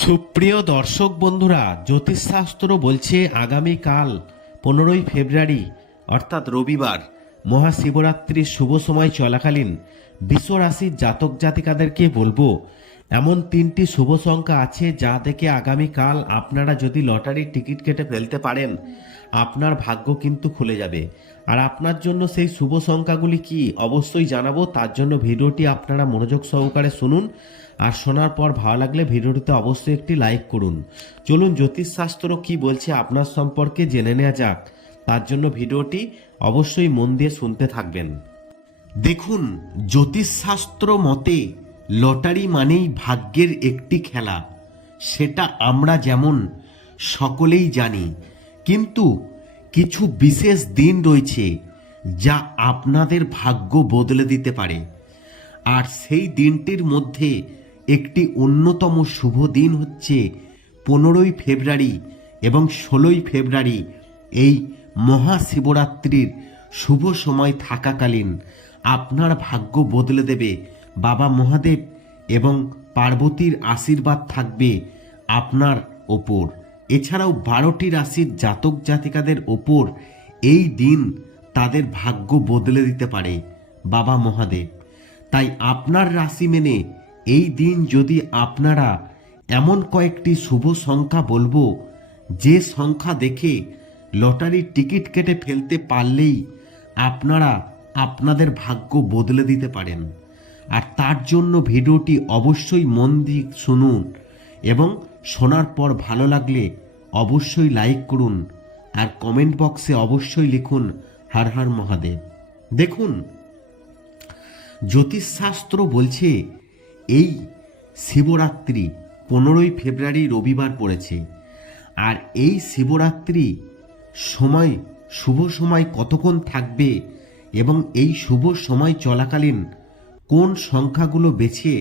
সুপ্রিয় দর্শক বন্ধুরা, জ্যোতিষশাস্ত্র বলছে আগামীকাল পনেরোই ফেব্রুয়ারি, অর্থাৎ রবিবার, মহাশিবরাত্রির শুভ সময় চলাকালীন বিশ্ব রাশির জাতক জাতিকাদেরকে বলব, এমন তিনটি শুভ সংখ্যা আছে যা দেখে আগামীকাল আপনারা যদি লটারির টিকিট কেটে ফেলতে পারেন, আপনার ভাগ্য কিন্তু খুলে যাবে। আর আপনার জন্য সেই শুভ সংখ্যাগুলি কি, অবশ্যই জানাব। তার জন্য ভিডিওটি আপনারা মনোযোগ সহকারে শুনুন। আর শোনার পর ভালো লাগলে ভিডিওটিতে অবশ্যই একটি লাইক করুন। চলুন জ্যোতিষশাস্ত্র কি বলছে আপনার সম্পর্কে জেনে নেওয়া যাক। তার জন্য ভিডিওটি অবশ্যই মন দিয়ে শুনতে থাকবেন। দেখুন জ্যোতিষশাস্ত্র মতে লটারি মানেই ভাগ্যের একটি খেলা। সেটা আমরা যেমন সকলেই জানি, কিন্তু কিছু বিশেষ দিন রয়েছে যা আপনাদের ভাগ্য বদলে দিতে পারে। আর সেই দিনটির মধ্যে একটি অন্যতম শুভ দিন হচ্ছে পনেরোই ফেব্রুয়ারি এবং ষোলোই ফেব্রুয়ারি এই মহাশিবরাত্রির শুভ সময় থাকাকালীন আপনার ভাগ্য বদলে দেবে। বাবা মহাদেব এবং পার্বতীর আশীর্বাদ থাকবে আপনার ওপর। এছাড়াও বারোটি রাশির জাতক জাতিকাদের ওপর এই দিন তাদের ভাগ্য বদলে দিতে পারে বাবা মহাদেব। তাই আপনার রাশি মেনে এই দিন যদি আপনারা এমন কয়েকটি শুভ সংখ্যা বলব, যে সংখ্যা দেখে লটারির টিকিট কেটে ফেলতে পারলেই আপনারা আপনাদের ভাগ্য বদলে দিতে পারেন। আর তার জন্য ভিডিওটি অবশ্যই মন দিয়ে শুনুন এবং শোনার পর ভালো লাগলে অবশ্যই লাইক করুন আর কমেন্ট বক্সে অবশ্যই লিখুন হর হর মহাদেব। দেখুন, জ্যোতিষশাস্ত্র বলছে এই শিবরাত্রি পনেরোই ফেব্রুয়ারি রবিবার পড়েছে। আর এই শিবরাত্রি সময়, শুভ সময় কতক্ষণ থাকবে এবং এই শুভ সময় চলাকালীন কোন সংখ্যাগুলো বেছে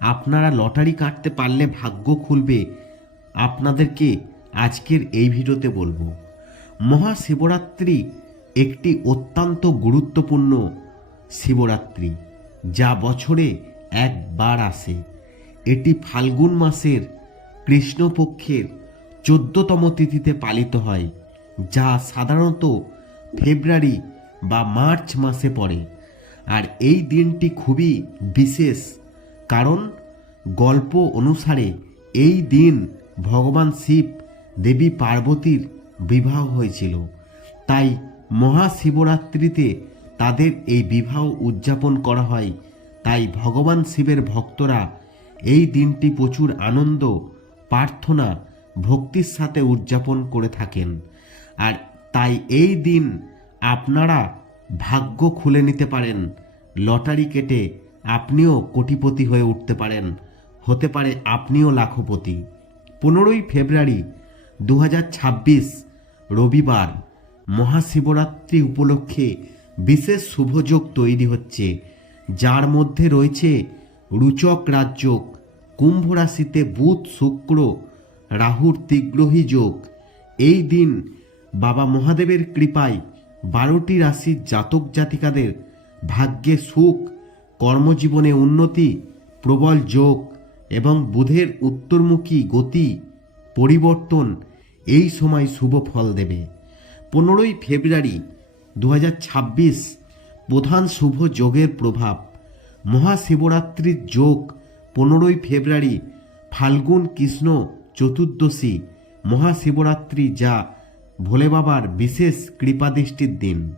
আপনারা লটারি কাটতে পারলে ভাগ্য খুলবে, আপনাদেরকে আজকের এই ভিডিওতে বলব। মহাশিবরাত্রি একটি অত্যন্ত গুরুত্বপূর্ণ শিবরাত্রি, যা বছরে একবার আসে। এটি ফাল্গুন মাসের কৃষ্ণপক্ষের চোদ্দতম তিথিতে পালিত হয়, যা সাধারণত ফেব্রুয়ারি বা মার্চ মাসে পড়ে। আর এই দিনটি খুবই বিশেষ, কারণ গল্প অনুসারে এই দিন ভগবান শিব দেবী পার্বতীর বিবাহ হয়েছিল। তাই মহাশিবরাত্রিতে তাদের এই বিবাহ উদযাপন করা হয় তাই ভগবান শিবের ভক্তরা এই দিনটি প্রচুর আনন্দ, প্রার্থনা, ভক্তির সাথে উদযাপন করে থাকেন। আর তাই এই দিন আপনারা ভাগ্য খুলে নিতে পারেন। লটারি কেটে আপনিও কোটিপতি হয়ে উঠতে পারেন। হতে পারে আপনিও লাখপতি। পনেরোই ফেব্রুয়ারি দু হাজার ছাব্বিশ রবিবার মহাশিবরাত্রি উপলক্ষে বিশেষ শুভযোগ তৈরি হচ্ছে। যার মধ্যে রয়েছে রুচক রাজযোগ, কুম্ভ রাশিতে বুধ শুক্র, রাহুর তিগ্রহী যোগ। এই দিন বাবা মহাদেবের কৃপায় বারোটি রাশির জাতক জাতিকাদের ভাগ্যে সুখ, কর্মজীবনে উন্নতি, প্রবল যোগ এবং বুধের উত্তরমুখী গতি পরিবর্তন এই সময় শুভ ফল দেবে। পনেরোই ফেব্রুয়ারি দু হাজার ছাব্বিশ প্রধান শুভ যোগের প্রভাব। মহাশিবরাত্রির যোগ, পনেরোই ফেব্রুয়ারি, ফাল্গুন কৃষ্ণ চতুর্দশী, মহাশিবরাত্রি যা ভোলে বাবার বিশেষ কৃপাদৃষ্টির দিন।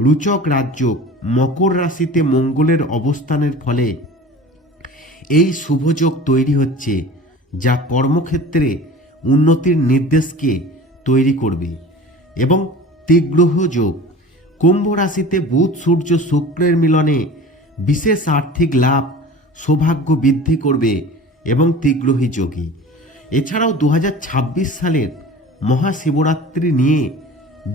রুচক রাজ্য, মকর রাশিতে মঙ্গলের অবস্থানের ফলে এই শুভযোগ তৈরি হচ্ছে, যা কর্মক্ষেত্রে উন্নতির নির্দেশকে তৈরি করবে। এবং তীগ্রহ যোগ কুম্ভ রাশিতে বুধ, সূর্য, শুক্রের মিলনে বিশেষ আর্থিক লাভ, সৌভাগ্য বৃদ্ধি করবে এবং তীগ্রহী যোগী। এছাড়াও দু হাজার ছাব্বিশ সালের মহাশিবরাত্রি নিয়ে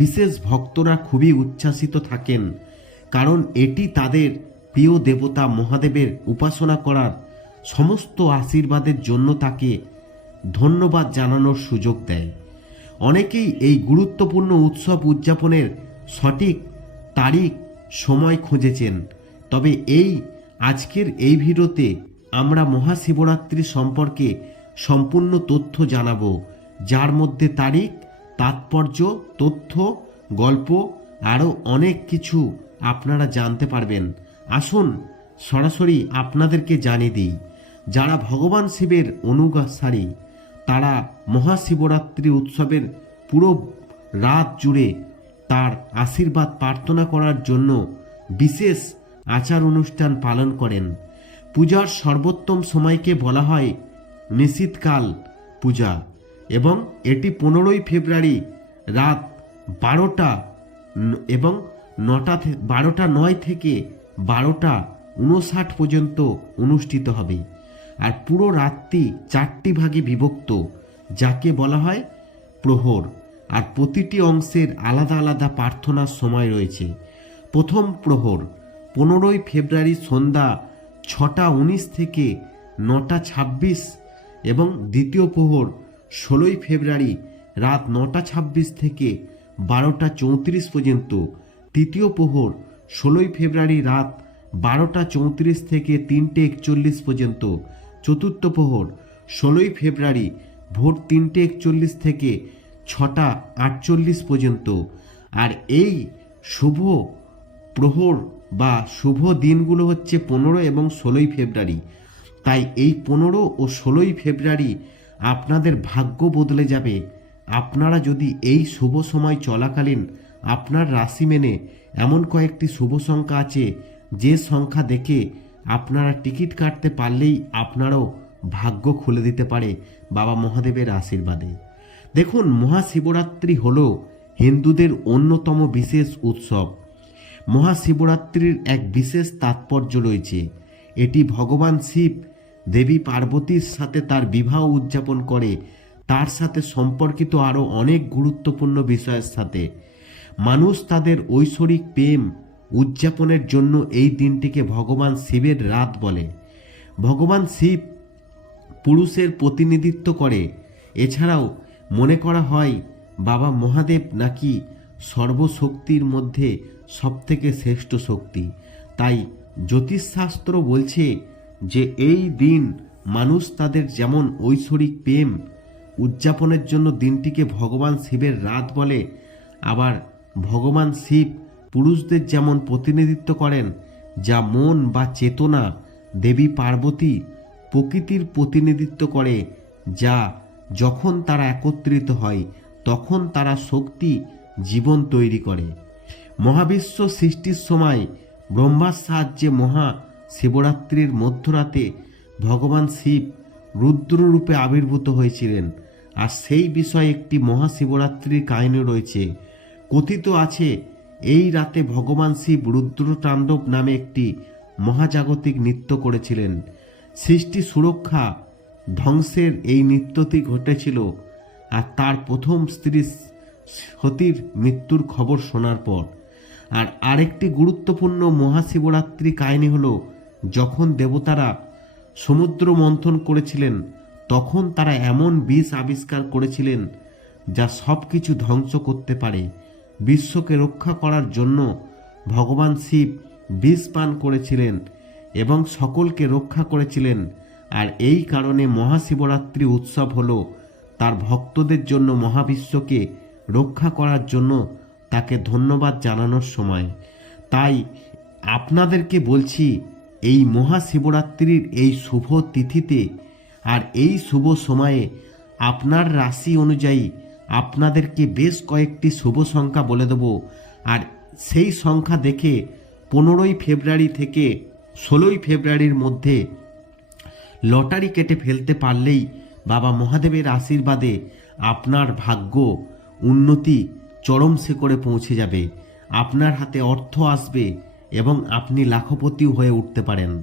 বিশেষ ভক্তরা খুবই উচ্ছ্বাসিত থাকেন, কারণ এটি তাদের প্রিয় দেবতা মহাদেবের উপাসনা করার সমস্ত আশীর্বাদের জন্য তাকে ধন্যবাদ জানানোর সুযোগ দেয়। অনেকেই এই গুরুত্বপূর্ণ উৎসব উদযাপনের সঠিক তারিখ সময় খুঁজেছেন। তবে এই আজকের এই ভিডিওতে আমরা মহাশিবরাত্রি সম্পর্কে সম্পূর্ণ তথ্য জানাব, যার মধ্যে তারিখ, তাৎপর্য, তথ্য, গল্প, আরও অনেক কিছু আপনারা জানতে পারবেন। আসুন সরাসরি আপনাদেরকে জানিয়ে দিই, যারা ভগবান শিবের অনুসারী তারা মহাশিবরাত্রি উৎসবের পুরো রাত জুড়ে তার আশীর্বাদ প্রার্থনা করার জন্য বিশেষ আচার অনুষ্ঠান পালন করেন। পূজার সর্বোত্তম সময়কে বলা হয় নিশীতকাল পূজা এবং এটি পনেরোই ফেব্রুয়ারি রাত বারোটা এবং নটা বারোটা নয় থেকে বারোটা উনষাট পর্যন্ত অনুষ্ঠিত হবে। আর পুরো রাতটি চারটি ভাগে বিভক্ত, যাকে বলা হয় প্রহর। আর প্রতিটি অংশের আলাদা আলাদা প্রার্থনার সময় রয়েছে। প্রথম প্রহর, পনেরোই ফেব্রুয়ারি সন্ধ্যা ছটা উনিশ থেকে নটা ছাব্বিশ এবং দ্বিতীয় প্রহর, ষোলোই ফেব্রুয়ারি রাত নটা ছাব্বিশ থেকে বারোটা চৌত্রিশ পর্যন্ত। তৃতীয় প্রহর, ষোলোই ফেব্রুয়ারি রাত বারোটা চৌত্রিশ থেকে তিনটে একচল্লিশ পর্যন্ত। চতুর্থ প্রহর, ষোলোই ফেব্রুয়ারি ভোর তিনটে একচল্লিশ থেকে ছটা আটচল্লিশ পর্যন্ত। আর এই শুভ প্রহর বা শুভ দিনগুলো হচ্ছে পনেরো এবং ষোলোই ফেব্রুয়ারি। তাই এই পনেরো ও ষোলোই ফেব্রুয়ারি আপনাদের ভাগ্য বদলে যাবে। আপনারা যদি এই শুভ সময় চলাকালীন আপনার রাশি মেনে এমন কয়েকটি শুভ সংখ্যা আছে, যে সংখ্যা দেখে আপনারা টিকিট কাটতে পারলেই আপনারও ভাগ্য খুলে দিতে পারে বাবা মহাদেবের আশীর্বাদে। দেখুন, মহাশিবরাত্রি হল হিন্দুদের অন্যতম বিশেষ উৎসব। মহাশিবরাত্রির এক বিশেষ তাৎপর্য রয়েছে। এটি ভগবান শিব, দেবী পার্বতীর সাথে তার বিবাহ উদযাপন করে। তার সাথে সম্পর্কিত আরও অনেক গুরুত্বপূর্ণ বিষয়ের সাথে। মানুষ তাদের ঐশ্বরিক প্রেম উদযাপনের জন্য এই দিনটিকে ভগবান শিবের রাত বলে। ভগবান শিব পুরুষের প্রতিনিধিত্ব করে। এছাড়াও মনে করা হয়, বাবা মহাদেব নাকি সর্বশক্তির মধ্যে সবথেকে শ্রেষ্ঠ শক্তি। তাই জ্যোতিষশাস্ত্র বলছে যে, এই দিন মানুষ তাদের যেমন ঐশ্বরিক প্রেম উদযাপনের জন্য দিনটিকে ভগবান শিবের রাত বলে, আবার ভগবান শিব পুরুষদের যেমন প্রতিনিধিত্ব করেন, যা মন বা চেতনা, দেবী পার্বতী প্রকৃতির প্রতিনিধিত্ব করে, যা যখন তারা একত্রিত হয়, তখন তারা শক্তি, জীবন তৈরি করে। মহাবিশ্ব সৃষ্টির সময় ব্রহ্মার সাহায্যে মহা শিবরাত্রির মধ্যরাতে ভগবান শিব রুদ্ররূপে আবির্ভূত হয়েছিলেন। আর সেই বিষয়ে একটি মহাশিবরাত্রির কাহিনী রয়েছে। কথিত আছে, এই রাতে ভগবান শিব রুদ্রতাণ্ডব নামে একটি মহাজাগতিক নৃত্য করেছিলেন। সৃষ্টি সুরক্ষা ধ্বংসের এই নৃত্যটি ঘটেছিল আর তার প্রথম স্ত্রী সতীর মৃত্যুর খবর শোনার পর। আর আরেকটি গুরুত্বপূর্ণ মহাশিবরাত্রি কাহিনী হল, যখন দেবতারা সমুদ্র মন্থন করেছিলেন, তখন তারা এমন বিষ আবিষ্কার করেছিলেন যা সব কিছু ধ্বংস করতে পারে। বিশ্বকে রক্ষা করার জন্য ভগবান শিব বিষ পান করেছিলেন এবং সকলকে রক্ষা করেছিলেন। আর এই কারণে মহাশিবরাত্রি উৎসব হল তার ভক্তদের জন্য মহাবিশ্বকে রক্ষা করার জন্য তাকে ধন্যবাদ জানানোর সময়। তাই আপনাদেরকে বলছি, এই মহাশিবরাত্রির এই শুভ তিথিতে আর এই শুভ সময়ে আপনার রাশি অনুযায়ী আপনাদেরকে বেশ কয়েকটি শুভ সংখ্যা বলে দেব। আর সেই সংখ্যা দেখে পনেরোই ফেব্রুয়ারি থেকে ষোলোই ফেব্রুয়ারির মধ্যে লটারি কেটে ফেলতে পারলেই বাবা মহাদেবের আশীর্বাদে আপনার ভাগ্য উন্নতি চরম শিখরে পৌঁছে যাবে। আপনার হাতে অর্থ আসবে এবং আপনি লাখপতিও হয়ে উঠতে পারেন।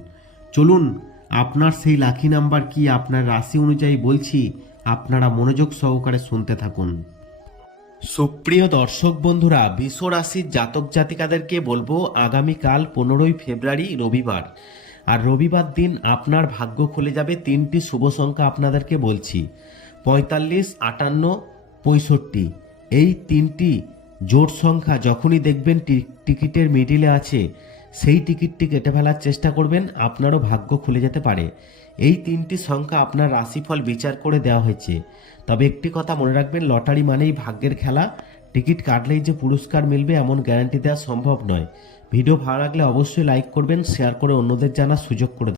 চলুন, আপনার সেই লাখি নাম্বার কি আপনার রাশি অনুযায়ী বলছি, আপনারা মনোযোগ সহকারে শুনতে থাকুন। সুপ্রিয় দর্শক বন্ধুরা বিশ্ব রাশির জাতক জাতিকাদেরকে বলব, আগামীকাল পনেরোই ফেব্রুয়ারি রবিবার। আর রবিবার দিন আপনার ভাগ্য খুলে যাবে তিনটি শুভ সংখ্যা আপনাদেরকে বলছি। পঁয়তাল্লিশ, আটান্ন, পঁয়ষট্টি। এই তিনটি জোট সংখ্যা যখনই দেখবেন টিকিটের মিডিলে আছে, সেই টিকিটটি কেটে ফেলার চেষ্টা করবেন, আপনারও ভাগ্য খুলে যেতে পারে। এই তিনটি সংখ্যা আপনার রাশিফল বিচার করে দেওয়া হয়েছে। তবে একটি কথা মনে রাখবেন, লটারি মানেই ভাগ্যের খেলা। টিকিট কাটলেই যে পুরস্কার মিলবে এমন গ্যারান্টি দেওয়া সম্ভব নয়। ভিডিও ভালো লাগলে অবশ্যই লাইক করবেন শেয়ার করে অন্যদের জানার সুযোগ করে